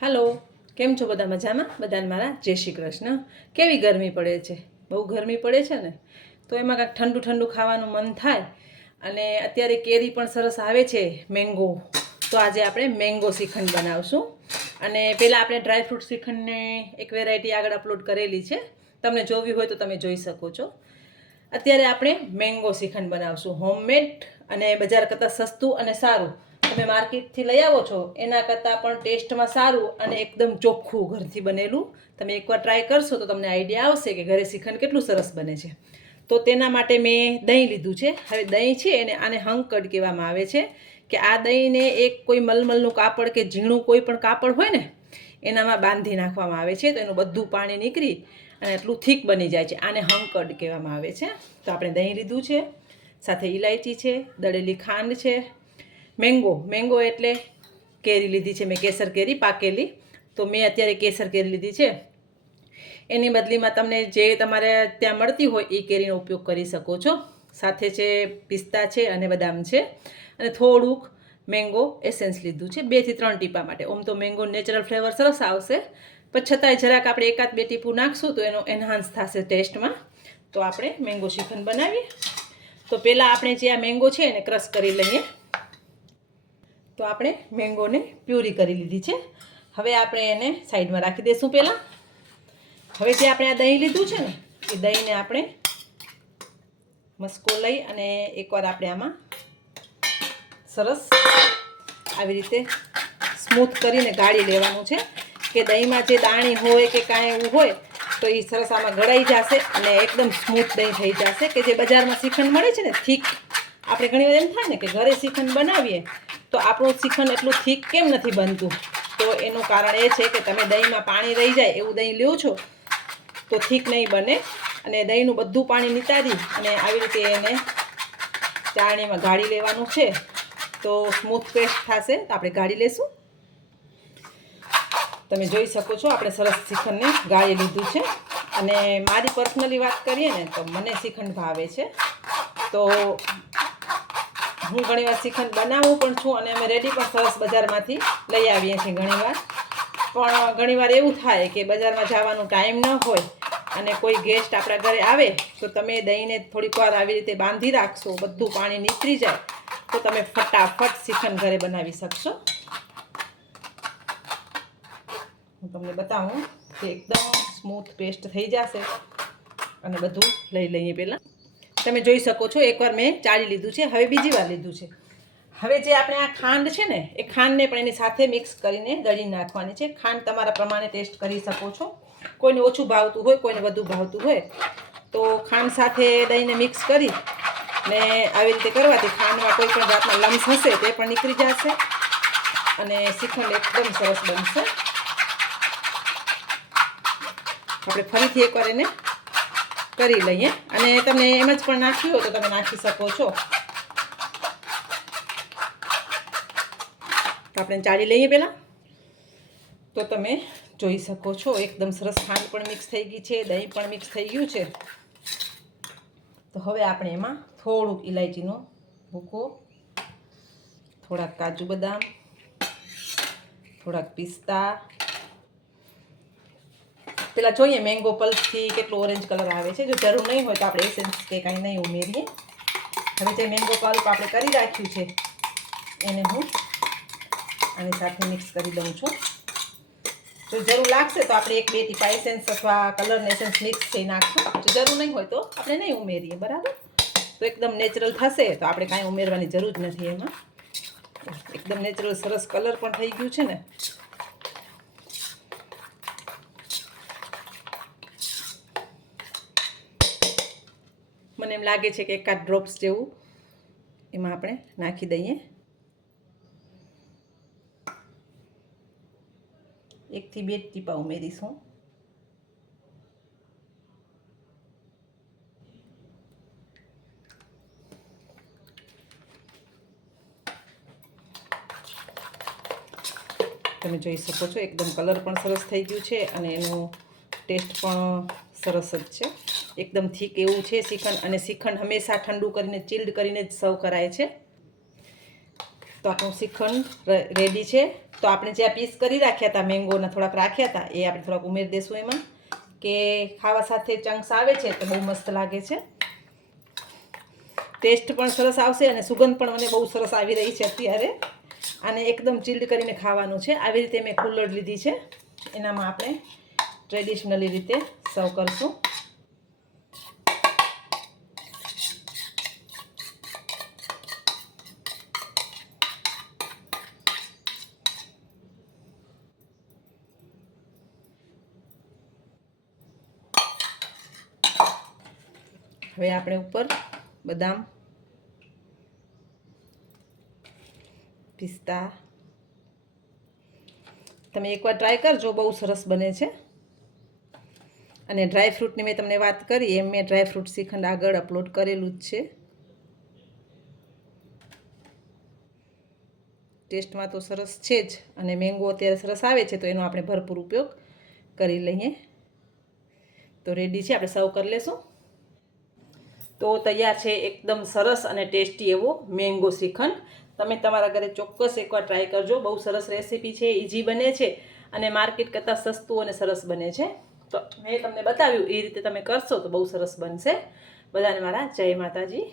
Hello केम छो बधा मजामां बधाने मारा जय श्री कृष्ण। केवी गरमी पड़े छे, बहु गरमी पड़े छे ने तो एमां कांईक ठंडू ठंडू खावानुं मन थाय अने अत्यारे केरी पण सरस आवे छे मैंगो। तो आज आपणे मैंगो श्रीखंड बनावशुं अने पहेला आपणे ड्रायफ्रूट श्रीखंडने एक वेरायटी आगळ अपलोड करेली छे, तमने जोवी होय तो तमे जोई शको छो। अत्यारे आपणे मैंगो श्रीखंड बनावशुं होममेड अने बजार करતાં सस्तुं अने सारुं। તમે માર્કેટથી લઈ આવો છો એના કરતાં પણ ટેસ્ટમાં સારું અને એકદમ ચોખ્ખું ઘરથી બનેલું તમે એકવાર ટ્રાય કરશો તો તમને આઈડિયા આવશે કે ઘરે શ્રીખંડ કેટલું સરસ બને છે। તો તેના માટે મેં દહીં લીધું છે। હવે દહીં છે એને આને હંકડ કહેવામાં આવે છે કે આ દહીંને એક કોઈ મલમલનું કાપડ કે ઝીણું કોઈ પણ કાપડ હોય ને એનામાં બાંધી નાખવામાં આવે છે તો એનું બધું પાણી નીકળી અને એટલું થીક બની જાય છે। આને હંકડ કહેવામાં આવે છે। તો આપણે દહીં લીધું છે, સાથે ઇલાયચી છે, દળેલી ખાંડ છે, મેંગો એટલે કેરી લીધી છે મેં, કેસર કેરી પાકેલી। તો મેં અત્યારે કેસર કેરી લીધી છે। એની બદલીમાં તમને જે તમારે ત્યાં મળતી હોય એ કેરીનો ઉપયોગ કરી શકો છો। સાથે છે પિસ્તા છે અને બદામ છે અને થોડુંક મેંગો એસેન્સ લીધું છે 2 થી 3 ટીપા માટે। ઓમ તો મેંગો નેચરલ ફ્લેવર સરસ આવશે પણ છતાંય જરાક આપણે 1-2 ટીપું નાખશું તો એનો એન્હાન્સ થશે ટેસ્ટમાં। તો આપણે મેંગો શ્રીખંડ બનાવીએ। તો પહેલાં આપણે જે આ મેંગો છે એને ક્રશ કરી લઈએ। તો આપણે મેંગોને પ્યુરી કરી લીધી છે। હવે આપણે એને સાઈડમાં રાખી દઈશું। પહેલાં હવે જે આપણે આ દહીં લીધું છે ને એ દહીંને આપણે મસ્કો લઈ અને એકવાર આપણે આમાં સરસ આવી રીતે સ્મૂથ કરીને ગાળી લેવાનું છે કે દહીંમાં જે દાણી હોય કે કાંઈ એવું હોય તો એ સરસ આમાં ગળાઈ જશે અને એકદમ સ્મૂથ દહીં થઈ જશે કે જે બજારમાં શ્રીખંડ મળે છે ને થીક, આપણે ઘણી વાર એમ થાય ને કે ઘરે શ્રીખંડ બનાવીએ તો આપણું શ્રીખંડ એટલું થીક કેમ નથી બનતું, તો એનું કારણ એ છે કે તમે દહીંમાં પાણી રહી જાય એવું દહીં લ્યો છો તો થીક નહીં બને અને દહીંનું બધું પાણી નિતારી અને આવી રીતે એને ચાળણીમાં ગાળી લેવાનું છે તો સ્મૂથ પેસ્ટ થશે। તો આપણે ગાળી લેશું। તમે જોઈ શકો છો આપણે સરસ શ્રીખંડને ગાળી લીધું છે અને મારી પર્સનલી વાત કરીએ ને તો મને શ્રીખંડ ભાવે છે તો હું ઘણીવાર શ્રીખંડ બનાવું પણ છું અને અમે રેડી પણ સરસ બજારમાંથી લઈ આવીએ છીએ ઘણીવાર। પણ ઘણીવાર એવું થાય કે બજારમાં જવાનું ટાઈમ ન હોય અને કોઈ ગેસ્ટ આપણા ઘરે આવે તો તમે દહીંને થોડીક વાર આવી રીતે બાંધી રાખશો, બધું પાણી નીતરી જાય તો તમે ફટાફટ શ્રીખંડ ઘરે બનાવી શકશો। હું તમને બતાવું કે એકદમ સ્મૂથ પેસ્ટ થઈ જશે અને બધું લઈ લઈએ। પહેલાં તમે જોઈ શકો છો એકવાર મેં ચાળી લીધું છે, હવે બીજી વાર લીધું છે। હવે જે આપણે આ ખાંડ છે ને એ ખાંડને પણ એની સાથે મિક્સ કરીને દળી નાખવાની છે। ખાંડ તમારા પ્રમાણે ટેસ્ટ કરી શકો છો, કોઈને ઓછું ભાવતું હોય કોઈને વધુ ભાવતું હોય તો ખાંડ સાથે દહીંને મિક્સ કરી ને આવી રીતે કરવાથી ખાંડમાં કોઈ પણ જાતના લમ્સ હશે તે પણ નીકળી જશે અને શ્રીખંડ એકદમ સરસ બનશે। આપણે ફરીથી એકવાર એને કરી લઈએ અને તમે એમ જ પણ નાખ્યું હોય તો તમે નાખી શકો છો। તો આપણે ચાળી લઈએ પહેલાં તો તમે જોઈ શકો છો એકદમ સરસ ખાંડ પણ મિક્સ થઈ ગઈ છે, દહીં પણ મિક્સ થઈ ગયું છે। તો હવે આપણે એમાં થોડુંક ઇલાયચીનો ભૂકો, થોડાક કાજુ બદામ, થોડાક પિસ્તા, પેલા જોઈએ મેંગો પલ્પથી કેટલો ઓરેન્જ કલર આવે છે, જો જરૂર નહીં હોય તો આપણે એસેન્સ કે કાંઈ નહીં ઉમેરીએ। હવે જે મેંગો પલ્પ આપણે કરી રાખ્યું છે એને હું આની સાથે મિક્સ કરી દઉં છું। જો જરૂર લાગશે તો આપણે 1-2 ટીપા એસેન્સ અથવા કલરને એસેન્સ મિક્સ થઈ નાખશું, જો જરૂર નહીં હોય તો આપણે નહીં ઉમેરીએ, બરાબર। તો એકદમ નેચરલ થશે તો આપણે કાંઈ ઉમેરવાની જરૂર જ નથી એમાં, એકદમ નેચરલ સરસ કલર પણ થઈ ગયું છે ને। મને એમ લાગે છે કે 1 ડ્રોપ્સ જેવું એમાં આપણે નાખી દઈએ, 1 થી 2 ટીપા ઉમેરીશું। તમે જોઈ શકો છો એકદમ કલર પણ સરસ થઈ ગયું છે અને એનો ટેસ્ટ પણ સરસ જ છે, એકદમ થીક એવું છે શ્રીખંડ। અને શ્રીખંડ હંમેશા ઠંડુ કરીને ચિલ્ડ કરીને જ સર્વ કરાય છે। તો આપણું શ્રીખંડ રેડી છે. તો આપણે જે પીસ કરી રાખ્યા હતા મેંગોના થોડાક રાખ્યા હતા એ આપણે થોડાક ઉમેરી દઈશું એમાં, કે ખાવા સાથે ચંક્સ આવે છે તો બહુ મસ્ત લાગે છે. ટેસ્ટ પણ સરસ આવશે અને સુગંધ પણ મને બહુ સરસ આવી રહી છે અત્યારે. આને એકદમ ચીલ્ડ કરીને ખાવાનું છે. આવી રીતે મેં કુલ્લડ લીધી છે, એનામાં આપણે ટ્રેડિશનલી રીતે સર્વ કરશું. હવે આપણે ઉપર બદામ, પિસ્તા, તમે એકવાર ટ્રાય કરજો, બહુ સરસ બને છે. અને ડ્રાય ફ્રૂટની મેં તમને વાત કરી એમ મેં ડ્રાય ફ્રૂટ શ્રીખંડ આગળ અપલોડ કરેલું જ છે. ટેસ્ટમાં તો સરસ છે જ, અને મેંગો અત્યારે સરસ આવે છે તો એનો આપણે ભરપૂર ઉપયોગ કરી લઈએ. તો રેડી છે, આપણે સર્વ કરી લેશું. તો તૈયાર છે એકદમ સરસ અને ટેસ્ટી એવો મેંગો શ્રીખંડ. તમે તમારા ઘરે ચોક્કસ એકવાર ટ્રાય કરજો. બહુ સરસ રેસીપી છે, ઇઝી બને છે અને માર્કેટ કરતાં સસ્તું અને સરસ બને છે. તો મેં તમને બતાવ્યું એ રીતે તમે કરશો તો બહુ સરસ બનશે. બધાને મારા જય માતાજી.